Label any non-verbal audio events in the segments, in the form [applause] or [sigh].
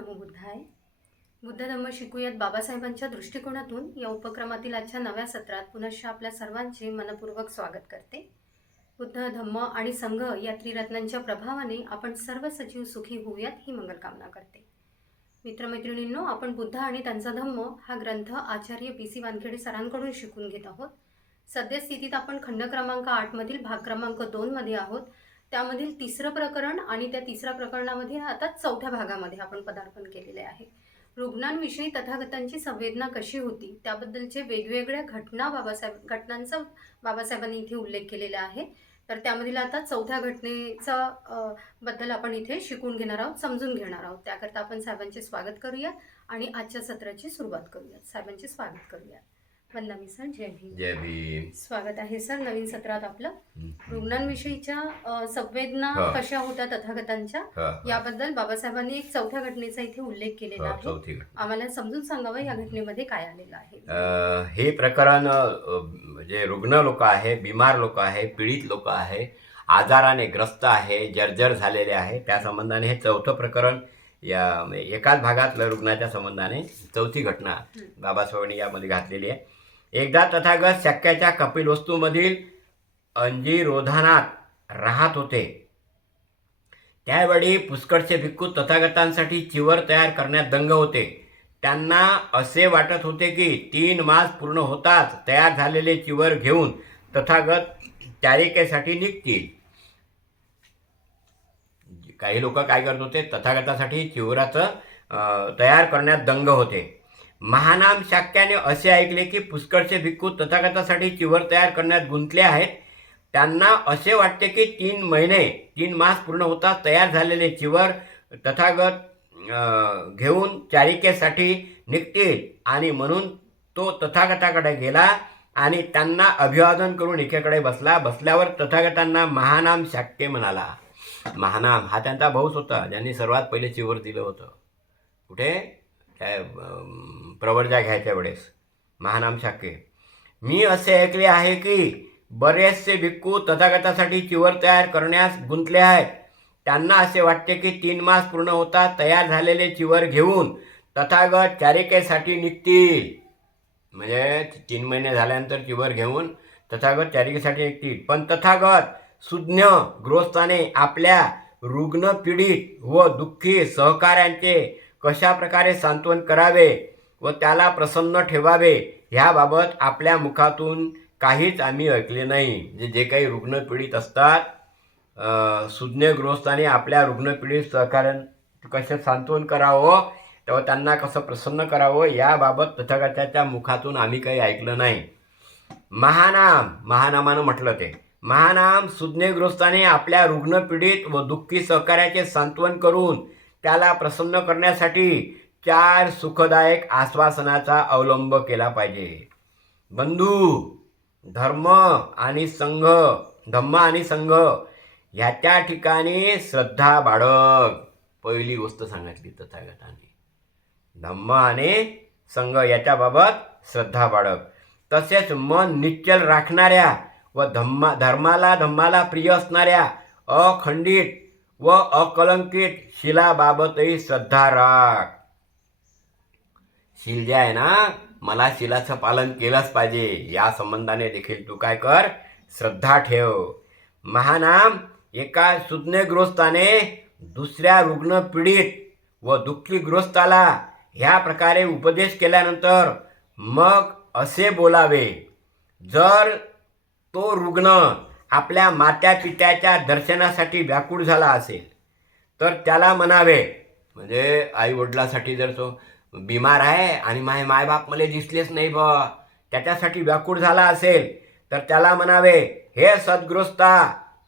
नमो बुद्धाय बुद्ध धम्म शिकूयात बाबासाहेबांच्या दृष्टिकोनातून. या उपक्रमातील आजच्या नव्या सत्रात पुनश्च आपल्या सर्वांचे मनपूर्वक स्वागत करते. बुद्ध धम्म आणि संघ या त्रिरत्नांच्या प्रभावाने आपण सर्व सजीव सुखी होऊयात ही मंगलकामना करते. मित्रमैत्रिणींनो आपण बुद्ध आणि त्यांचा धम्म हा ग्रंथ आचार्य पी सी वानखेडे सरांकडून शिकून घेत आहोत. सद्यस्थितीत आपण खंड क्रमांक आठमधील भाग क्रमांक दोनमध्ये आहोत. त्यामधील तिसरं प्रकरण आणि त्या तिसऱ्या प्रकरणामध्ये आता चौथ्या भागामध्ये आपण पदार्पण केलेले आहे. रुग्णांविषयी तथागतांची संवेदना कशी होती? त्याबद्दलचे वेगवेगळ्या घटना बाबासाहेब घटनांचा बाबासाहेबांनी इथे उल्लेख केलेला आहे. तर त्यामधील आता चौथ्या घटनेचा बद्दल आपण इथे शिकून घेणार आहोत समजून घेणार आहोत. त्याकरता आपण साहेबांचे स्वागत करूया आणि आजच्या सत्राची सुरुवात करूयात. साहेबांचे स्वागत करूया सर जय भीम. जय भीम. स्वागत आहे सर नवीन सत्रात आपलं. रुग्णांविषयीच्या संवेदना. कशा होत्या तथागतांच्या याबद्दल बाबासाहेबांनी एक चौथ्या घटनेचा इथे उल्लेख केलेला आहे. आम्हाला समजून सांगावं या घटनेमध्ये काय आलेलं आहे. हे प्रकरण जे रुग्ण लोक आहे बिमार लोक आहे पीडित लोक आहे आजाराने ग्रस्त आहे जर्जर झालेले आहे. त्या संबंधाने हे चौथं प्रकरण या एकाच भागातलं रुग्णाच्या संबंधाने चौथी घटना बाबासाहेबांनी यामध्ये घातलेली आहे. एकदा तथागत शक्याच्या कपिल वस्तूमधील अंजिरोधानात राहत होते. त्यावेळी पुष्कळचे भिक्खू तथागतांसाठी चिवर तयार करण्यात दंग होते. त्यांना असे वाटत होते की तीन मास पूर्ण होताच तयार झालेले चिवर घेऊन तथागत चारिकेसाठी निघतील. काही लोक काय करत होते? तथागतासाठी चिवराचं तयार करण्यात दंग होते. महानाम शाक्याने असे ऐकले की पुष्कळचे भिक्खू तथागतासाठी चिवर तयार करण्यात गुंतले आहेत. त्यांना असे वाटते की तीन महिने तीन मास पूर्ण होता तयार झालेले चिवर तथागत घेऊन चारिकेसाठी निघतील आणि म्हणून तो तथागताकडे गेला आणि त्यांना अभिवादन करून एकेकडे बसला. बसल्यावर तथागतांना महानाम शाक्य म्हणाला. महानाम हा त्यांचा भाऊच होता. ज्यांनी सर्वात पहिले चिवर दिलं होतं. कुठे? प्रवर्जा घ्यायच्या वेळेस. महानाम शाक्य. मी असे ऐकले आहे की बरेचसे भिक्खू तथागतासाठी चिवर तयार करण्यास गुंतले आहेत. त्यांना असे वाटते की तीन मास पूर्ण होता तयार झालेले चिवर घेऊन तथागत चारिकेसाठी निघतील. म्हणजे तीन महिने झाल्यानंतर चिवर घेऊन तथागत चारिकेसाठी निघतील. पण तथागत सुज्ञ गृहस्थाने आपल्या रुग्ण पीडित व दुःखी सहकाऱ्यांचे कशा प्रकारे सांत्वन करावे व त्याला प्रसन्न ठेवावे ह्याबाबत आपल्या मुखातून काहीच आम्ही ऐकले नाही. जे जे काही रुग्ण पीडित असतात अ, सुज्ञ गृहस्थाने आपल्या रुग्णपीडित सहकार्यां कसे सांत्वन करावं तेव्हा त्यांना कसं प्रसन्न करावं याबाबत तथागताच्या मुखातून आम्ही काही ऐकलं नाही. महानाम महानामानं म्हटलं ते. महानाम सुज्ञगृहस्थाने आपल्या रुग्णपीडित व दुःखी सहकार्याचे सांत्वन करून त्याला प्रसन्न करण्यासाठी चार सुखदायक आश्वासनाचा अवलंब केला पाहिजे. बंधू धर्म आणि संघ धम्म आणि संघ ह्याच्या ठिकाणी श्रद्धा बाळग. पहिली गोष्ट सांगितली तथागताने. धम्म आणि संघ याच्याबाबत श्रद्धा बाळग. तसेच मन निश्चल राखणाऱ्या व धम्मा धर्माला धम्माला प्रिय असणाऱ्या अखंडित व अकलंकित शिलाबाबतही श्रद्धा राख शिल जे आहे ना मला शिलाचं पालन केलंच पाहिजे. या संबंधाने देखील तू काय कर श्रद्धा ठेव. महानाम एका सुज्ञग्रस्ताने दुसऱ्या रुग्ण पीडित व दुःखी ह्या प्रकारे उपदेश केल्यानंतर मग असे बोलावे जर तो रुग्ण आपल्या मात्या पित्याच्या दर्शनासाठी व्याकुळ झाला असेल. तर त्याला म्हणावे. म्हणजे आई वडिलासाठी जर तो बिमार आहे आणि माय मायबाप मला दिसलेच नाही बा त्याच्यासाठी व्याकुळ झाला असेल तर त्याला म्हणावे हे सद्गृस्ता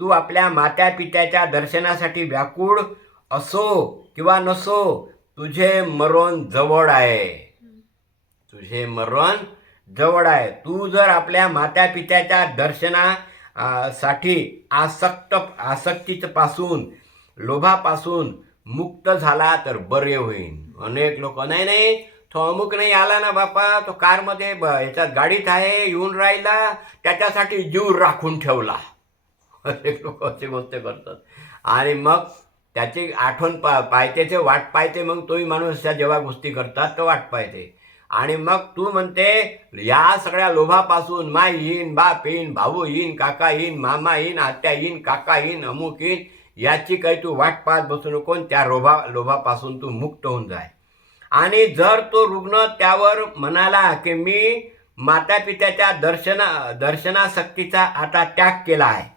तू आपल्या मात्या पित्याच्या दर्शनासाठी व्याकुळ असो किंवा नसो तुझे मरण जवळ आहे. तुझे मरण जवळ आहे. तू जर आपल्या मात्या पित्याच्या दर्शना साठी आसक्त आसक्तीपासून लोभापासून मुक्त झाला तर बरे होईल अनेक लोक नाही नाही तो अमुक नाही आला ना बापा तो कारमध्ये ब याच्यात गाडीत आहे येऊन राहिला त्याच्यासाठी जीव राखून ठेवला. [laughs] अनेक लोक असे गोष्ट करतात. आणि मग त्याची आठवण पा पाहते ते वाट पाहते मग तोही माणूस त्या जेव्हा गोष्टी करतात तर वाट पाहते आणि मग तू म्हणते या सगळ्या लोभापासून माय येईन बाप येईन भाऊ येईन काका येईन मामा येईन आत्या येईन काका येईन अमुक येईन याची काही तू वाट पाहत बसू नको त्या लोभा लोभापासून तू मुक्त होऊन जाय. आणि जर तो रुग्ण त्यावर म्हणाला की मी माता पित्याच्या दर्शना दर्शनासक्तीचा आता त्याग केला आहे.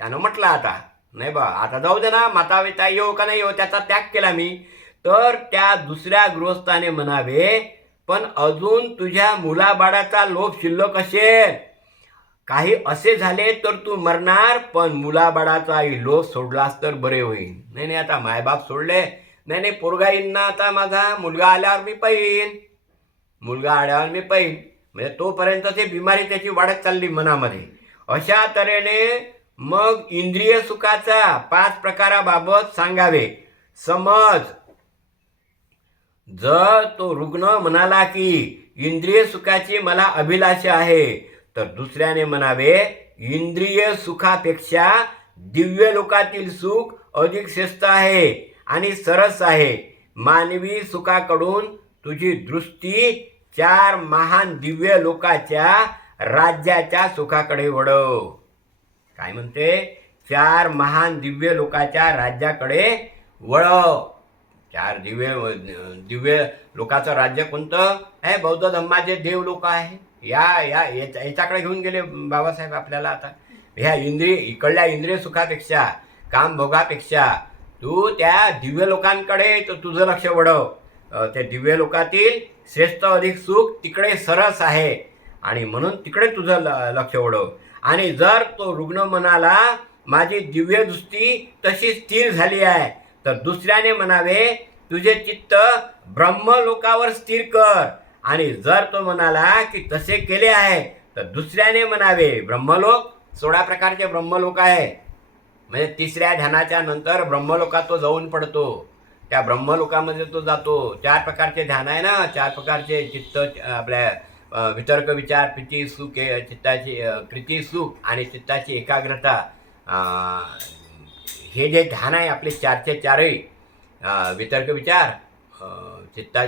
त्यानं म्हटलं आता नाही बा आता जाऊ दे ना माता पिता येऊ का नाही येऊ त्याचा त्याग केला मी. तर त्या दुसऱ्या गृहस्थाने म्हणावे पण अजून तुझ्या मुलाबाळाचा लोभ शिल्लक असेल. काही असे झाले तर तू मरणार पण मुलाबाळाचाही लोभ सोडलास तर बरे होईल. नाही नाही आता मायबाप सोडले. नाही नाही पोरगा येईन ना आता माझा. मुलगा आल्यावर मी पाहिन. मुलगा आल्यावर मी पाहिन. म्हणजे तोपर्यंत ते बिमारी त्याची वाढत चालली मनामध्ये. अशा तऱ्हेने मग इंद्रिय सुखाचा पाच प्रकाराबाबत सांगावे. समज जर तो रुग्ण म्हणाला की इंद्रिय सुखाची मला अभिलाषा आहे तर दुसऱ्याने म्हणावे इंद्रिय सुखापेक्षा दिव्य लोकातील सुख अधिक श्रेष्ठ आहे आणि सरस आहे. मानवी सुखाकडून तुझी दृष्टी चार महान दिव्य लोकाच्या राज्याच्या सुखाकडे वळव. काय म्हणते? चार महान दिव्य लोकाच्या राज्याकडे वळव. चार दिव्य दिव्य लोकाचं राज्य कोणतं? आहे बौद्ध धम्माचे देव लोक आहे. या या याच्या- याच्याकडे घेऊन गेले बाबासाहेब आपल्याला आता. ह्या इंद्रिय इकडल्या इंद्रिय सुखापेक्षा कामभोगापेक्षा तू त्या दिव्य लोकांकडे तर तुझं लक्ष वळव. त्या दिव्य लोकातील श्रेष्ठ अधिक सुख तिकडे सरस आहे. आणि म्हणून तिकडे तुझं ल- लक्ष वळव. आणि जर तो रुग्ण मनाला माझी दिव्य दृष्टी तशी स्थिर झाली आहे तर दुसऱ्याने म्हणावे तुझे चित्त ब्रह्मलोकावर स्थिर कर. आणि जर तो म्हणाला की तसे केले आहे तर दुसऱ्याने म्हणावे ब्रह्मलोक सोळा प्रकारचे ब्रह्मलोक आहे. म्हणजे तिसऱ्या ध्यानाच्या नंतर ब्रह्मलोकात तो जाऊन पडतो. त्या ब्रह्मलोकामध्ये तो जातो. चार प्रकारचे ध्यान आहे ना? चार प्रकारचे चित्त आपल्या वितर्क विचार प्रीती सुख हे चित्ताची प्रीती सुख आणि चित्ताची एकाग्रता. हे जे ध्यान आहे आपले चारचे चारही वितर्क विचार चित्ता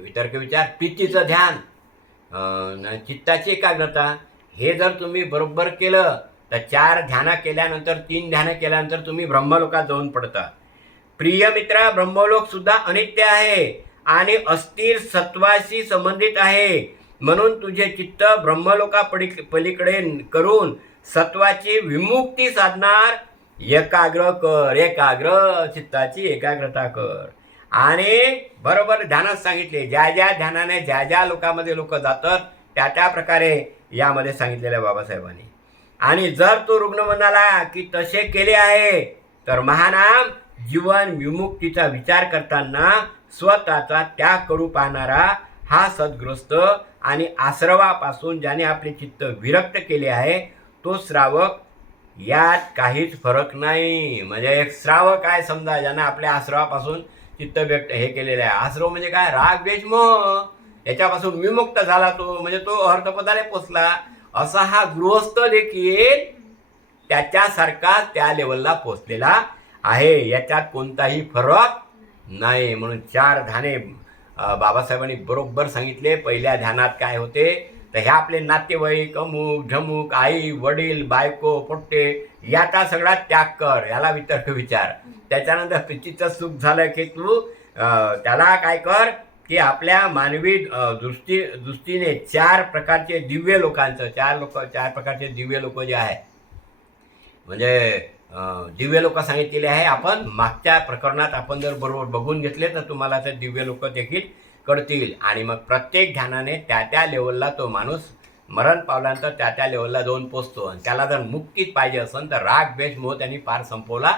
वितर्क विचार पित्तीचं ध्यान चित्ताची एकाग्रता हे जर तुम्ही बरोबर केलं तर चार ध्यानं केल्यानंतर तीन ध्यानं केल्यानंतर तुम्ही ब्रह्मलोकात जाऊन पडता. प्रिय मित्रा ब्रह्मलोकसुद्धा अनित्य आहे आणि अस्थिर सत्वाशी संबंधित आहे. म्हणून तुझे चित्त ब्रह्मलोका पडी- पलीकडे करून सत्वाची विमुक्ती साधणार एकाग्र कर एकाग्र चित्ताची एकाग्रता कर. आणि बरोबर ध्यानात सांगितले ज्या ज्या ध्यानाने ज्या ज्या लोकांमध्ये लोक जातात त्या त्या प्रकारे यामध्ये सांगितलेल्या बाबासाहेबांनी. आणि जर तो रुग्ण म्हणाला की तसे केले आहे तर महानाम जीवन विमुक्तीचा विचार करताना स्वतःचा त्याग करू पाहणारा हा सद्ग्रस्त आणि आश्रवापासून ज्याने आपले चित्त विरक्त केले आहे तो श्रावक यात काहीच फरक नाही. म्हणजे एक श्रावक आहे समजा ज्यानं आपल्या आश्रवापासून चित्त व्यक्त हे केलेलं आहे. आश्रव म्हणजे काय? राग द्वेष मोह. याच्यापासून विमुक्त झाला तो. म्हणजे तो अर्थपदाने पोचला. असा हा गृहस्थ देखील त्याच्यासारखा त्या लेवलला पोचलेला आहे. याच्यात कोणताही फरक नाही. म्हणून चार ध्याने बाबासाहेबांनी बरोबर सांगितले. पहिल्या ध्यानात काय होते? तर ह्या आपले नातेवाईक अमुक झमुक आई वडील बायको पोट्टे याचा सगळा त्याग कर याला वितर्क विचार. त्याच्यानंतर प्रीतीचं सुख झालं की तू त्याला काय कर की आपल्या मानवी दृष्टी दृष्टीने चार प्रकारचे दिव्य लोकांचं चार लोक चार प्रकारचे दिव्य लोक जे आहे म्हणजे दिव्य लोक सांगितलेले आहे. आपण मागच्या प्रकरणात आपण जर बरोबर बघून घेतले तर तुम्हाला ते दिव्य लोक देखील कळतील. आणि मग प्रत्येक ध्यानाने त्या त्या लेवलला तो माणूस मरण पावल्यानंतर त्या त्या लेवलला जाऊन पोचतो. आणि त्याला जर मुक्तीच पाहिजे असेल तर राग द्वेष मोह त्यांनी पार संपवला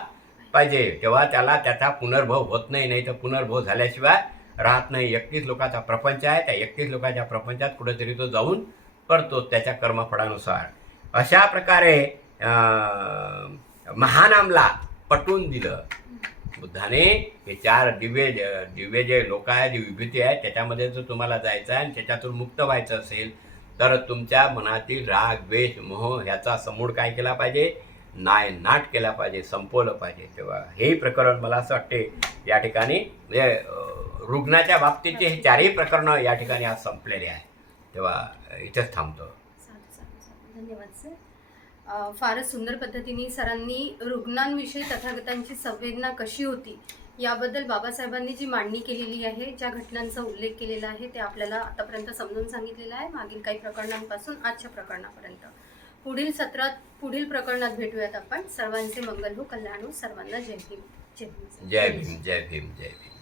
पाहिजे. तेव्हा त्याला त्याचा पुनर्भव होत नाही नाही तर पुनर्भव झाल्याशिवाय राहत नाही. एकतीस लोकांचा प्रपंच आहे. त्या एकतीस लोकांच्या प्रपंचात कुठेतरी तो जाऊन पडतो त्याच्या कर्मफळानुसार. अशा प्रकारे महानामला पटवून दिलं. बुद्धाने हे चार दिव्य दिव्य जे लोक आहे जी विभूती आहे त्याच्यामध्ये जर तुम्हाला जायचं आहे आणि त्याच्यातून मुक्त व्हायचं असेल तर तुमच्या मनातील राग द्वेष मोह ह्याचा समूळ काय केला पाहिजे? नाय नाट केला पाहिजे संपवलं पाहिजे. तेव्हा हेही प्रकरण मला असं वाटते या ठिकाणी म्हणजे रुग्णाच्या बाबतीतचे हे चारही प्रकरणं या ठिकाणी आज संपलेले आहे तेव्हा इथेच थांबतो. धन्यवाद सर. फारच सुंदर पद्धतीने सरांनी रुग्णांविषयी तथागतांची संवेदना कशी होती याबद्दल बाबासाहेबांनी जी मांडणी केलेली आहे ज्या घटनांचा उल्लेख केलेला आहे ते आपल्याला आतापर्यंत समजून सांगितलेलं आहे. मागील काही प्रकरणांपासून आजच्या प्रकरणापर्यंत. पुढील सत्रात पुढील प्रकरणात भेटूयात आपण. सर्वांचे मंगल हो कल्याण हो. सर्वांना जय भीम. जय भीम. जय भीम जय भीम जय भीम.